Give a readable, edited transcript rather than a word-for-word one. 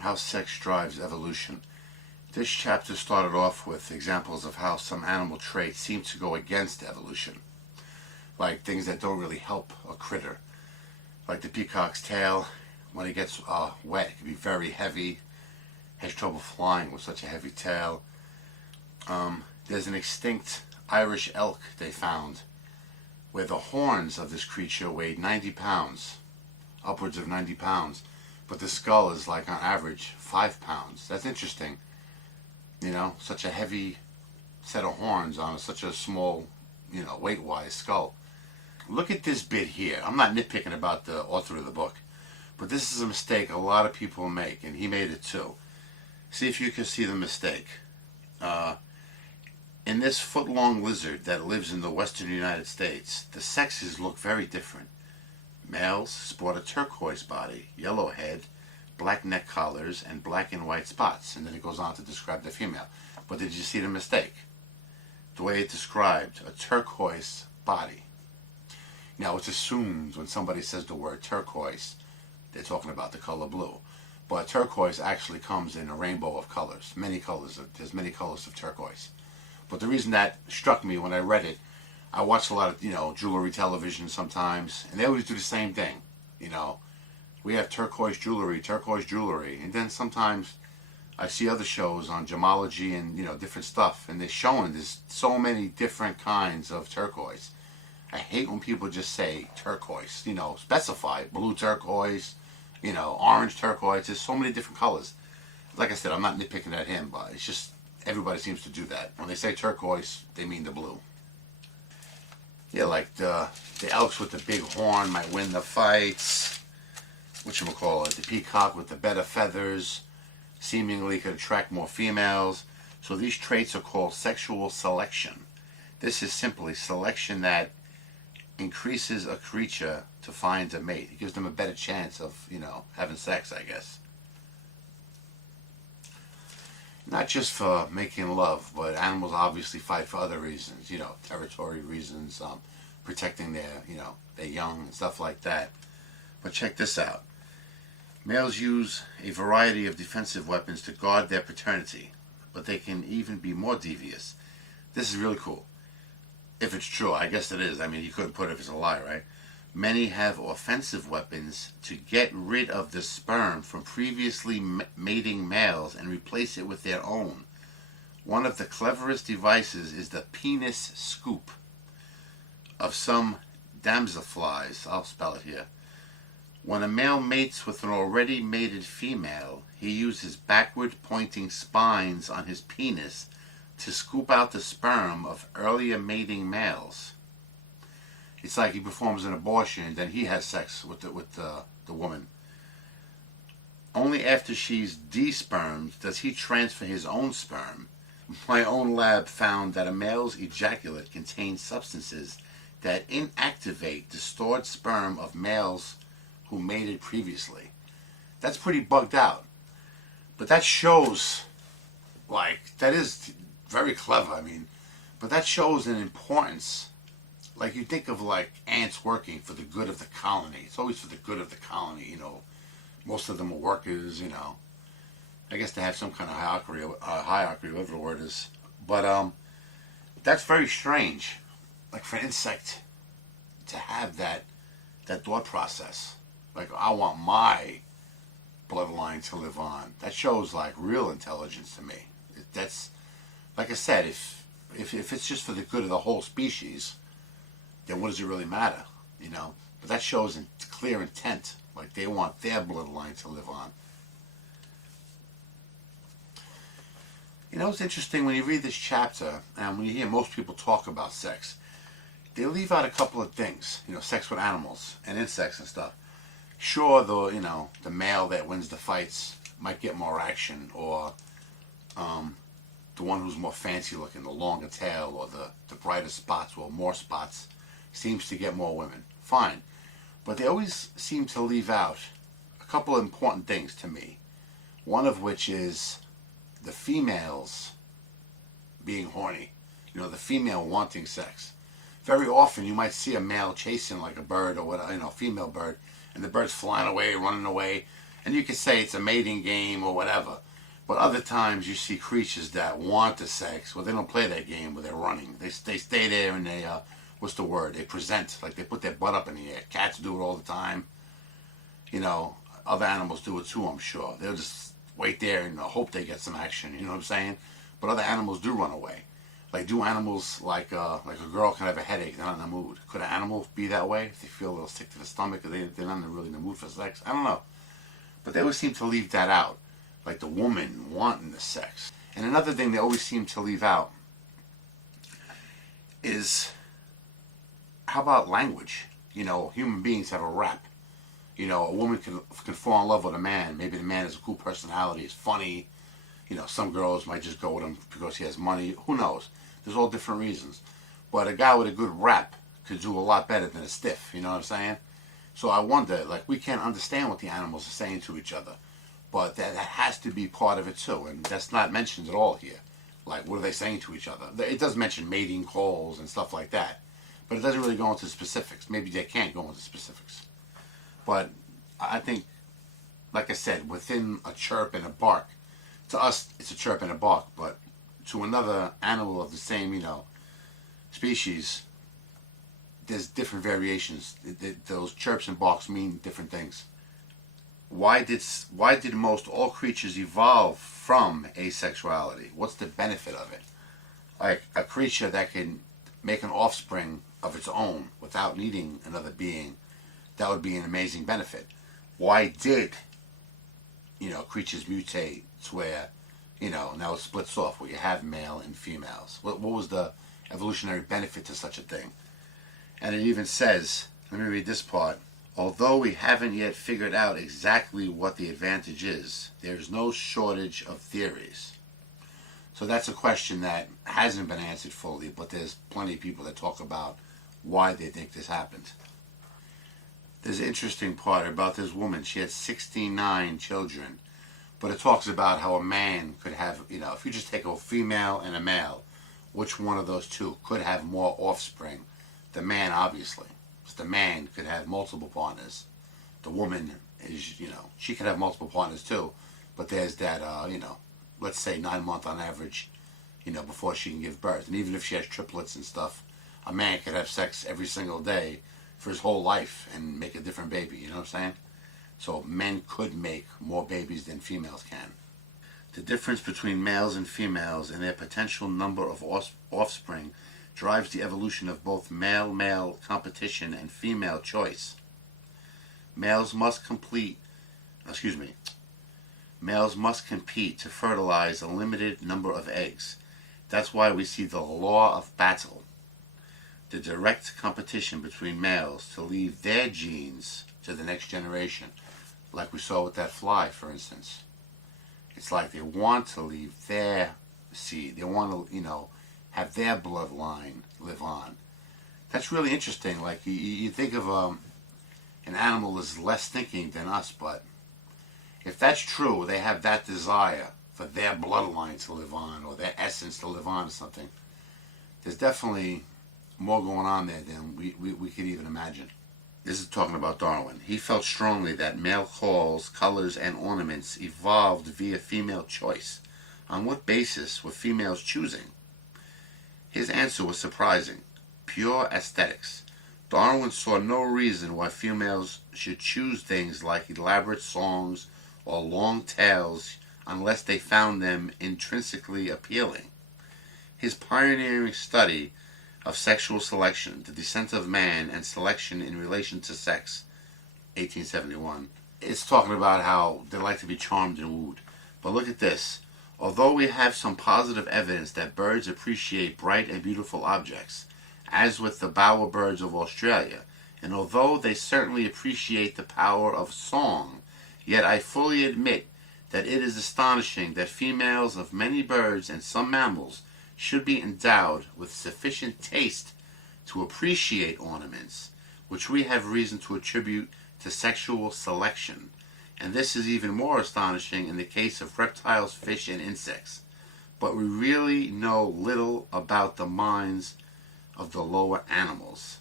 How sex drives evolution. This chapter started off with examples of how some animal traits seem to go against evolution, like things that don't really help a critter, like the peacock's tail. When it gets wet, it can be very heavy, has trouble flying with such a heavy tail. There's an extinct Irish elk they found where the horns of this creature weighed 90 pounds, upwards of 90 pounds, but the skull is like on average 5 pounds. That's interesting. You know, such a heavy set of horns on such a small, weight-wise skull. Look at this bit here. I'm not nitpicking about the author of the book, but this is a mistake a lot of people make, and he made it too. See if you can see the mistake. In this foot-long lizard that lives in the western United States, the sexes look very different. Males sport a turquoise body, yellow head, black neck collars, and black and white spots. And then it goes on to describe the female. But did you see the mistake? The way it described a turquoise body. Now, it's assumed when somebody says the word turquoise, they're talking about the color blue. But turquoise actually comes in a rainbow of colors. There's many colors of turquoise. But the reason that struck me when I read it, I watch a lot of, jewelry television sometimes, and they always do the same thing. We have turquoise jewelry, and then sometimes I see other shows on gemology and, different stuff, and they're showing there's so many different kinds of turquoise. I hate when people just say turquoise, specify blue turquoise, orange turquoise. There's so many different colors. Like I said, I'm not nitpicking at him, but it's just everybody seems to do that. When they say turquoise, they mean the blue. Yeah, like the elks with the big horn might win the fights. Whatchamacallit, the peacock with the better feathers seemingly could attract more females. So these traits are called sexual selection. This is simply selection that increases a creature to find a mate. It gives them a better chance of, having sex, I guess. Not just for making love, but animals obviously fight for other reasons, territory reasons, protecting their young and stuff like that. But check this out. Males use a variety of defensive weapons to guard their paternity, but they can even be more devious. This is really cool. If it's true, I guess it is. I mean, you couldn't put it if it's a lie, right? Many have offensive weapons to get rid of the sperm from previously mating males and replace it with their own. One of the cleverest devices is the penis scoop of some damselflies. I'll spell it here. When a male mates with an already mated female, he uses backward-pointing spines on his penis to scoop out the sperm of earlier mating males. It's like he performs an abortion and then he has sex with the woman. Only after she's despermed does he transfer his own sperm. My own lab found that a male's ejaculate contains substances that inactivate the stored sperm of males who mated previously. That's pretty bugged out. But that shows, that is very clever, but that shows an importance. Like, you think of, ants working for the good of the colony. It's always for the good of the colony, Most of them are workers, I guess they have some kind of hierarchy, whatever the word is. But, that's very strange. Like, for an insect to have that thought process. Like, I want my bloodline to live on. That shows, real intelligence to me. That's, like I said, if it's just for the good of the whole species, then what does it really matter, But that shows clear intent. Like, they want their bloodline to live on. It's interesting when you read this chapter, and when you hear most people talk about sex, they leave out a couple of things, sex with animals and insects and stuff. Sure, the male that wins the fights might get more action, or the one who's more fancy looking, the longer tail, or the brighter spots, or more spots, seems to get more women. Fine. But they always seem to leave out a couple of important things to me. One of which is the females being horny. The female wanting sex. Very often you might see a male chasing like a bird or whatever, a female bird, and the bird's flying away, running away, And you could say it's a mating game or whatever. But other times you see creatures that want the sex. Well, they don't play that game where they're running. They stay there and they, what's the word? They present. Like they put their butt up in the air. Cats do it all the time. You know, other animals do it too, I'm sure. They'll just wait there and hope they get some action. You know what I'm saying? But other animals do run away. Like, do animals, like a girl can have a headache, they're not in the mood. Could an animal be that way? If they feel a little sick to the stomach, they're not really in the mood for sex? I don't know. But they always seem to leave that out. Like the woman wanting the sex. And another thing they always seem to leave out is, how about language? You know, human beings have a rap. You know, a woman can fall in love with a man. Maybe the man has a cool personality, is funny. You know, some girls might just go with him because he has money. Who knows? There's all different reasons. But a guy with a good rap could do a lot better than a stiff. You know what I'm saying? So I wonder, like, we can't understand what the animals are saying to each other. But that has to be part of it too. And that's not mentioned at all here. Like, what are they saying to each other? It does mention mating calls and stuff like that. But it doesn't really go into specifics. Maybe they can't go into specifics. But I think, like I said, within a chirp and a bark, to us it's a chirp and a bark, but to another animal of the same, you know, species, there's different variations. Those chirps and barks mean different things. Why did most all creatures evolve from asexuality? What's the benefit of it? Like a creature that can make an offspring of its own without needing another being, that would be an amazing benefit. Why did, you know, creatures mutate to where, you know, now it splits off where you have male and females? What was the evolutionary benefit to such a thing? And it even says, let me read this part. Although we haven't yet figured out exactly what the advantage is, there's no shortage of theories. So that's a question that hasn't been answered fully, but there's plenty of people that talk about why they think this happened. There's an interesting part about this woman. She had 69 children, but it talks about how a man could have, you know, if you just take a female and a male, which one of those two could have more offspring? The man, obviously. The man could have multiple partners. The woman is, you know, she could have multiple partners too, but there's that, you know, let's say 9 months on average, you know, before she can give birth. And even if she has triplets and stuff, a man could have sex every single day for his whole life and make a different baby, you know what I'm saying? So men could make more babies than females can. The difference between males and females and their potential number of offspring drives the evolution of both male-male competition and female choice. Males must compete to fertilize a limited number of eggs. That's why we see the law of battle, the direct competition between males to leave their genes to the next generation, like we saw with that fly, for instance. It's like they want to leave their seed. They want to, you know, have their bloodline live on. That's really interesting. Like, you think of an animal as less thinking than us, but if that's true, they have that desire for their bloodline to live on, or their essence to live on, or something. There's definitely more going on there than we could even imagine. This is talking about Darwin. He felt strongly that male calls, colors, and ornaments evolved via female choice. On what basis were females choosing? His answer was surprising. Pure aesthetics. Darwin saw no reason why females should choose things like elaborate songs or long tails unless they found them intrinsically appealing. His pioneering study of sexual selection, The Descent of Man and Selection in Relation to Sex, 1871, it's talking about how they like to be charmed and wooed. But look at this. Although we have some positive evidence that birds appreciate bright and beautiful objects, as with the bowerbirds of Australia, and although they certainly appreciate the power of song, yet I fully admit that it is astonishing that females of many birds and some mammals should be endowed with sufficient taste to appreciate ornaments, which we have reason to attribute to sexual selection. And this is even more astonishing in the case of reptiles, fish, and insects. But we really know little about the minds of the lower animals.